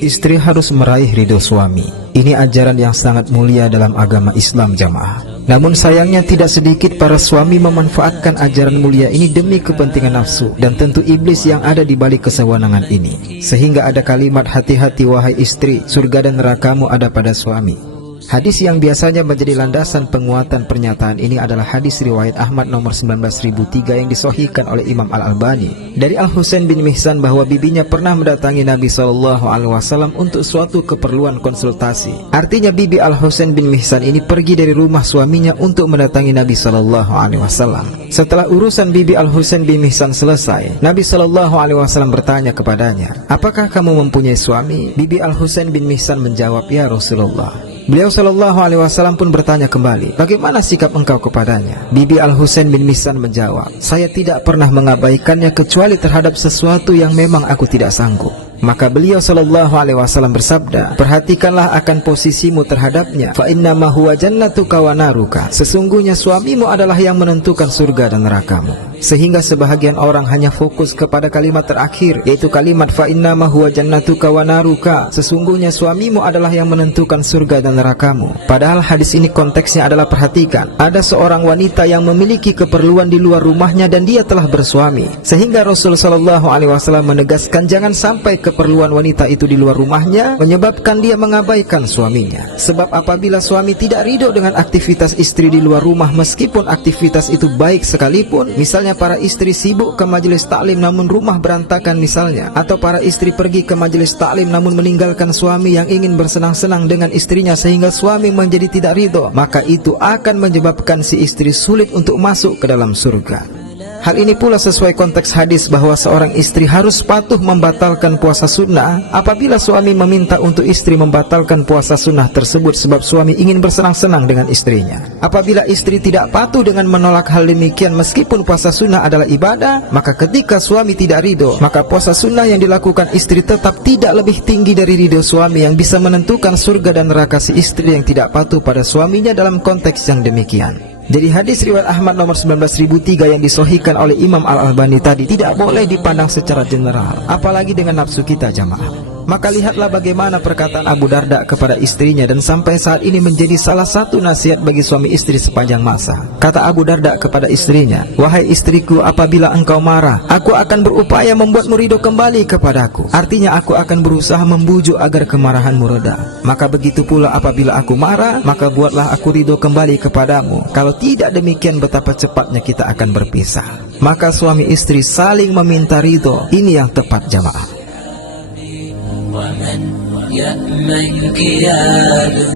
Istri harus meraih ridho suami. Ini ajaran yang sangat mulia dalam agama Islam, jamaah. Namun sayangnya tidak sedikit para suami memanfaatkan ajaran mulia ini demi kepentingan nafsu dan tentu iblis yang ada di balik kesewenangan ini. Sehingga ada kalimat, hati-hati wahai istri, surga dan nerakamu ada pada suami. Hadis yang biasanya menjadi landasan penguatan pernyataan ini adalah hadis riwayat Ahmad nomor 19003 yang disahihkan oleh Imam Al-Albani dari Al-Husain bin Mihsan bahwa bibinya pernah mendatangi Nabi SAW untuk suatu keperluan konsultasi. Artinya bibi Al-Husain bin Mihsan ini pergi dari rumah suaminya untuk mendatangi Nabi SAW. Setelah urusan bibi Al-Husain bin Mihsan selesai, Nabi SAW bertanya kepadanya, apakah kamu mempunyai suami? Bibi Al-Husain bin Mihsan menjawab, ya Rasulullah. Beliau SAW pun bertanya kembali, bagaimana sikap engkau kepadanya? Bibi Al-Husain bin Mihsan menjawab, saya tidak pernah mengabaikannya kecuali terhadap sesuatu yang memang aku tidak sanggup. Maka beliau SAW bersabda, perhatikanlah akan posisimu terhadapnya, fa innama huwa jannatuka wa naruka. Sesungguhnya suamimu adalah yang menentukan surga dan nerakamu. Sehingga sebahagian orang hanya fokus kepada kalimat terakhir, yaitu kalimat fa innama huwa jannatuka wa naruka. Sesungguhnya suamimu adalah yang menentukan surga dan nerakamu. Padahal hadis ini konteksnya adalah, perhatikan, ada seorang wanita yang memiliki keperluan di luar rumahnya dan dia telah bersuami. Sehingga Rasulullah SAW menegaskan jangan sampai keperluan wanita itu di luar rumahnya menyebabkan dia mengabaikan suaminya. Sebab apabila suami tidak ridho dengan aktivitas istri di luar rumah, meskipun aktivitas itu baik sekalipun, misalnya para istri sibuk ke majelis taklim namun rumah berantakan misalnya, atau para istri pergi ke majelis taklim namun meninggalkan suami yang ingin bersenang-senang dengan istrinya sehingga suami menjadi tidak ridho, maka itu akan menyebabkan si istri sulit untuk masuk ke dalam surga. Hal ini pula sesuai konteks hadis bahwa seorang istri harus patuh membatalkan puasa sunnah apabila suami meminta untuk istri membatalkan puasa sunnah tersebut sebab suami ingin bersenang-senang dengan istrinya. Apabila istri tidak patuh dengan menolak hal demikian meskipun puasa sunnah adalah ibadah, maka ketika suami tidak ridho, maka puasa sunnah yang dilakukan istri tetap tidak lebih tinggi dari ridho suami yang bisa menentukan surga dan neraka si istri yang tidak patuh pada suaminya dalam konteks yang demikian. Jadi hadis riwayat Ahmad nomor 19003 yang disahihkan oleh Imam Al-Albani tadi tidak boleh dipandang secara general, apalagi dengan nafsu kita, jamaah. Maka lihatlah bagaimana perkataan Abu Darda kepada istrinya dan sampai saat ini menjadi salah satu nasihat bagi suami istri sepanjang masa. Kata Abu Darda kepada istrinya, wahai istriku, apabila engkau marah, aku akan berupaya membuatmu ridho kembali kepadaku. Artinya aku akan berusaha membujuk agar kemarahanmu reda. Maka begitu pula apabila aku marah, maka buatlah aku ridho kembali kepadamu. Kalau tidak demikian, betapa cepatnya kita akan berpisah. Maka suami istri saling meminta ridho, ini yang tepat, jamaah.